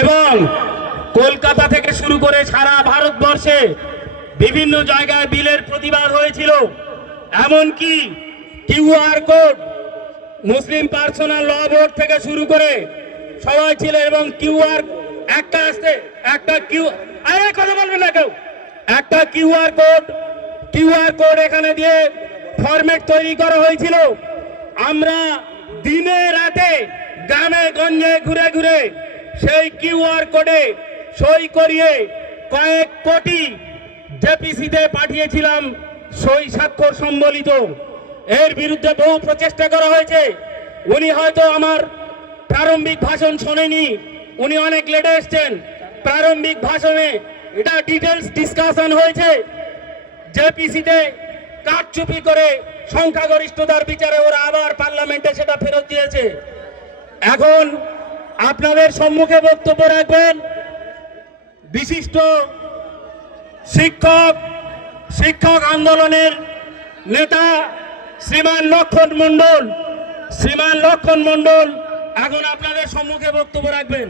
এবং কলকাতা থেকে শুরু করে সারা ভারতবর্ষে বিভিন্ন জায়গায় বিলের প্রতিবাদ হয়েছিল। এমনকি কিউআর কোড মুসলিম পার্সোনাল ল বোর্ড থেকে শুরু করে সবাই ছিল এবং কিউআর একটা আসতে একটা কথা বলবেন না কেউ, একটা কিউআর কোড এখানে দিয়ে ফরম্যাট তৈরি করা হয়েছিল। আমরা দিনে রাতে গ্রামে গঞ্জে ঘুরে ঘুরে সেই কিউআর কোডে সই করিয়ে কয়েক কোটি জেপিসিতে পাঠিয়েছিলাম, সই স্বাক্ষর সম্বলিত। এর বিরুদ্ধে বহু প্রচেষ্টা করা হয়েছে। উনি হয়তো আমার প্রারম্ভিক ভাষণ শোনেনি, উনি অনেক লেটে এসছেন। প্রারম্ভিক ভাষণে এটা ডিটেলস ডিসকাশন হয়েছে। জেপিসিতে কারচুপি করে সংখ্যাগরিষ্ঠতার বিচারে ওরা আবার পার্লামেন্টে সেটা ফেরত দিয়েছে। এখন আপনাদের সম্মুখে বক্তব্য রাখবেন বিশিষ্ট শিক্ষক আন্দোলনের নেতা শ্রীমান লক্ষণ মণ্ডল এখন আপনাদের সম্মুখে বক্তব্য রাখবেন।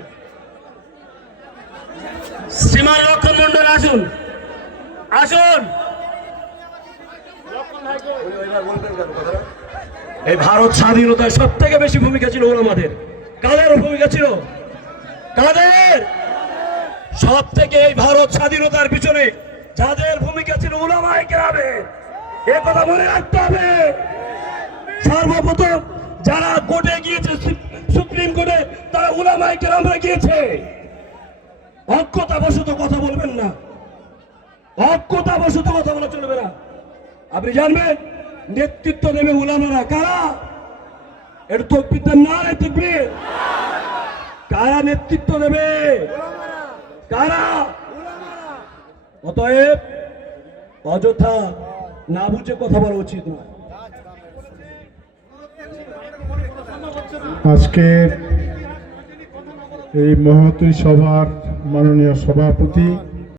শ্রীমান লক্ষণ মণ্ডল আসুন। এই ভারত স্বাধীনতায় সব থেকে বেশি ভূমিকা ছিল ওলামাদের। কাদের ভূমিকা ছিল? কাদের? সব থেকে এই ভারত স্বাধীনতার পিছনে যাদের ভূমিকা ছিল উলামায়ে কেরামের, এ কথা মনে রাখতে হবে। সর্বপ্রথম যারা কোর্টে গিয়েছে, সুপ্রিম কোর্টে, তারা উলামায়ে কেরামরা গিয়েছে। অজ্ঞতাবশত কথা বলবেন না, অজ্ঞতাবশত কথা বলা চলবে না। আপনি জানবেন নেতৃত্ব দেবে উলামারা। কারা? এর তকবীর না, তকবীর। কারা নেতৃত্ব দেবে? কারা? অতএব অযথা না বুঝে কথা বলা উচিত নয়। আজকে এই মহতী সভার মাননীয় সভাপতি